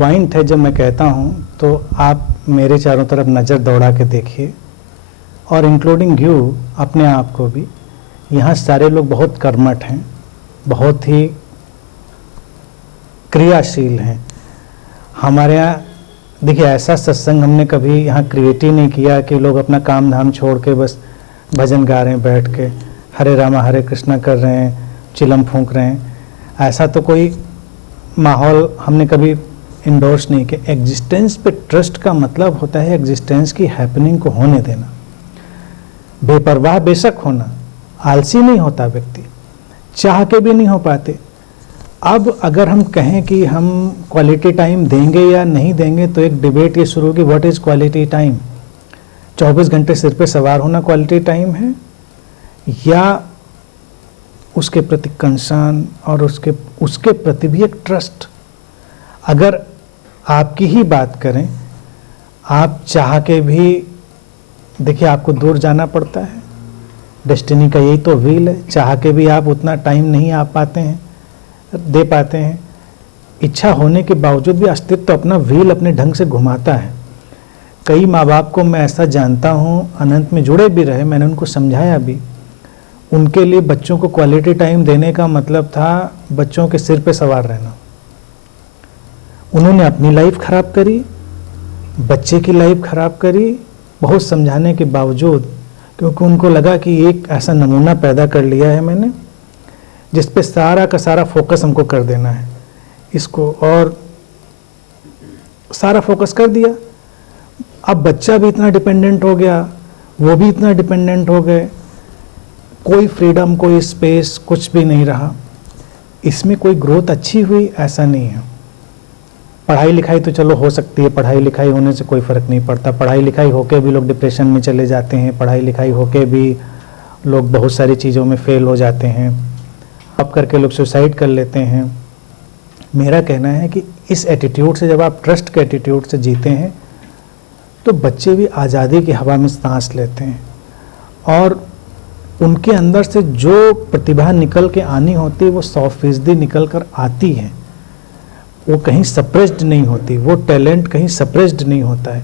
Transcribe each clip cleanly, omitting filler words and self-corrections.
Point है जब मैं कहता हूँ तो आप मेरे चारों तरफ नज़र दौड़ा के देखिए, और इंक्लूडिंग यू, अपने आप को भी। यहाँ सारे लोग बहुत कर्मठ हैं, बहुत ही क्रियाशील हैं। हमारे यहाँ देखिए, ऐसा सत्संग हमने कभी यहाँ क्रिएट ही नहीं किया कि लोग अपना काम धाम छोड़ के बस भजन गा रहे हैं, बैठ के हरे रामा हरे कृष्णा कर रहे हैं, चिलम फूंक रहे हैं। ऐसा तो कोई माहौल हमने कभी इंडोर्स नहीं किया। एग्जिस्टेंस पे ट्रस्ट का मतलब होता है एग्जिस्टेंस की हैपनिंग को होने देना, बेपरवाह बेशक होना। आलसी नहीं होता व्यक्ति, चाह के भी नहीं हो पाते। अब अगर हम कहें कि हम क्वालिटी टाइम देंगे या नहीं देंगे, तो एक डिबेट ये शुरू होगी, व्हाट इज़ क्वालिटी टाइम? 24 घंटे सिर पे सवार होना क्वालिटी टाइम है, या उसके प्रति कंसर्न और उसके प्रति भी एक ट्रस्ट? अगर आपकी ही बात करें, आप चाह के भी देखिए आपको दूर जाना पड़ता है, डेस्टिनी का यही तो व्हील है। चाह के भी आप उतना टाइम नहीं आ पाते हैं, दे पाते हैं। इच्छा होने के बावजूद भी अस्तित्व अपना व्हील अपने ढंग से घुमाता है। कई माँ बाप को मैं ऐसा जानता हूँ, अनंत में जुड़े भी रहे, मैंने उनको समझाया भी। उनके लिए बच्चों को क्वालिटी टाइम देने का मतलब था बच्चों के सिर पे सवार रहना। उन्होंने अपनी लाइफ खराब करी, बच्चे की लाइफ खराब करी, बहुत समझाने के बावजूद, क्योंकि उनको लगा कि एक ऐसा नमूना पैदा कर लिया है मैंने जिस पे सारा का सारा फोकस हमको कर देना है इसको, और सारा फोकस कर दिया। अब बच्चा भी इतना डिपेंडेंट हो गया, वो भी इतना डिपेंडेंट हो गए, कोई फ्रीडम, कोई स्पेस, कुछ भी नहीं रहा। इसमें कोई ग्रोथ अच्छी हुई ऐसा नहीं है। पढ़ाई लिखाई तो चलो हो सकती है, पढ़ाई लिखाई होने से कोई फ़र्क नहीं पड़ता। पढ़ाई लिखाई होके भी लोग डिप्रेशन में चले जाते हैं, पढ़ाई लिखाई होके भी लोग बहुत सारी चीज़ों में फेल हो जाते हैं, अब करके लोग सुसाइड कर लेते हैं। मेरा कहना है कि इस एटीट्यूड से, जब आप ट्रस्ट के एटीट्यूड से जीते हैं, तो बच्चे भी आज़ादी की हवा में सांस लेते हैं, और उनके अंदर से जो प्रतिभा निकल के आनी होती है वो 100% निकल कर आती है। वो कहीं सप्रेस्ड नहीं होती, वो टैलेंट कहीं सप्रेस्ड नहीं होता है।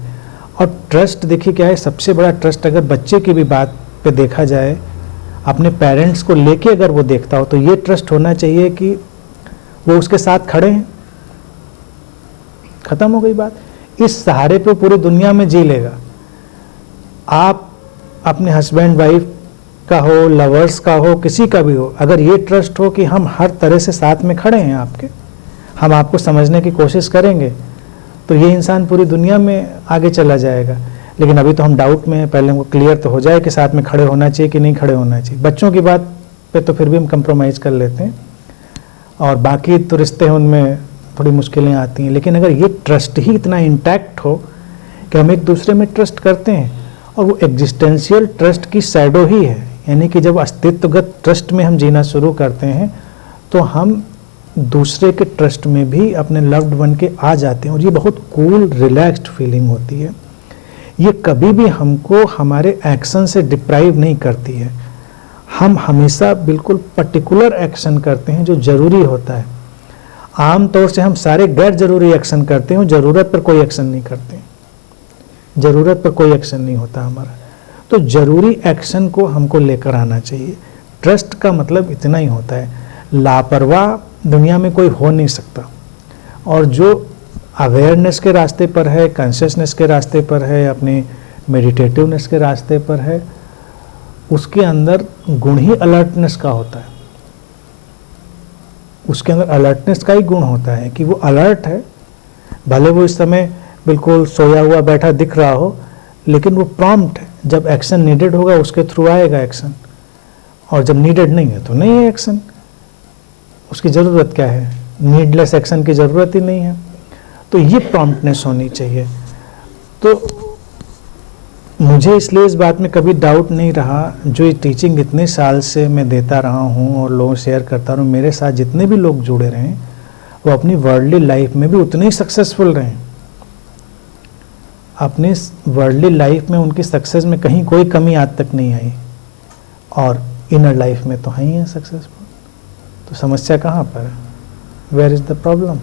और ट्रस्ट देखिए क्या है, सबसे बड़ा ट्रस्ट अगर बच्चे की भी बात पे देखा जाए, अपने पेरेंट्स को लेके अगर वो देखता हो, तो ये ट्रस्ट होना चाहिए कि वो उसके साथ खड़े हैं। खत्म हो गई बात। इस सहारे पे पूरी दुनिया में जी लेगा। आप अपने हस्बैंड वाइफ का हो, लवर्स का हो, किसी का भी हो, अगर ये ट्रस्ट हो कि हम हर तरह से साथ में खड़े हैं आपके, हम आपको समझने की कोशिश करेंगे, तो ये इंसान पूरी दुनिया में आगे चला जाएगा। लेकिन अभी तो हम डाउट में हैं, पहले हमको क्लियर तो हो जाए कि साथ में खड़े होना चाहिए कि नहीं खड़े होना चाहिए। बच्चों की बात पे तो फिर भी हम कंप्रोमाइज़ कर लेते हैं, और बाकी तो रिश्ते हैं उनमें थोड़ी मुश्किलें आती हैं। लेकिन अगर ये ट्रस्ट ही इतना इंटैक्ट हो कि हम एक दूसरे में ट्रस्ट करते हैं, और वो एग्जिस्टेंशियल ट्रस्ट की शैडो ही है, यानी कि जब अस्तित्वगत ट्रस्ट में हम जीना शुरू करते हैं, तो हम दूसरे के ट्रस्ट में भी अपने लव्ड वन के आ जाते हैं, और ये बहुत कूल रिलैक्स्ड फीलिंग होती है। ये कभी भी हमको हमारे एक्शन से डिप्राइव नहीं करती है। हम हमेशा बिल्कुल पर्टिकुलर एक्शन करते हैं जो ज़रूरी होता है। आम तौर से हम सारे गैर ज़रूरी एक्शन करते हैं, ज़रूरत पर कोई एक्शन नहीं करते। ज़रूरत पर कोई एक्शन नहीं होता हमारा। तो ज़रूरी एक्शन को हमको लेकर आना चाहिए। ट्रस्ट का मतलब इतना ही होता है। लापरवाह दुनिया में कोई हो नहीं सकता, और जो अवेयरनेस के रास्ते पर है, कॉन्शियसनेस के रास्ते पर है, अपने मेडिटेटिवनेस के रास्ते पर है, उसके अंदर गुण ही अलर्टनेस का होता है। उसके अंदर अलर्टनेस का ही गुण होता है कि वो अलर्ट है। भले वो इस समय बिल्कुल सोया हुआ बैठा दिख रहा हो, लेकिन वो प्रॉम्प्ट है। जब एक्शन नीडेड होगा उसके थ्रू आएगा एक्शन, और जब नीडेड नहीं है तो नहीं है एक्शन। उसकी ज़रूरत क्या है? नीडलेस एक्शन की ज़रूरत ही नहीं है। तो ये प्रॉम्प्टनेस होनी चाहिए। तो मुझे इसलिए इस बात में कभी डाउट नहीं रहा, जो ये टीचिंग इतने साल से मैं देता रहा हूँ और लोगों शेयर करता रहा हूँ, मेरे साथ जितने भी लोग जुड़े रहे वो अपनी वर्ल्डली लाइफ में भी उतने ही सक्सेसफुल रहे। अपनी वर्ल्डली लाइफ में उनकी सक्सेस में कहीं कोई कमी आज तक नहीं आई, और इनर लाइफ में तो हैं ही सक्सेसफुल। तो समस्या कहाँ पर है? Where is the problem?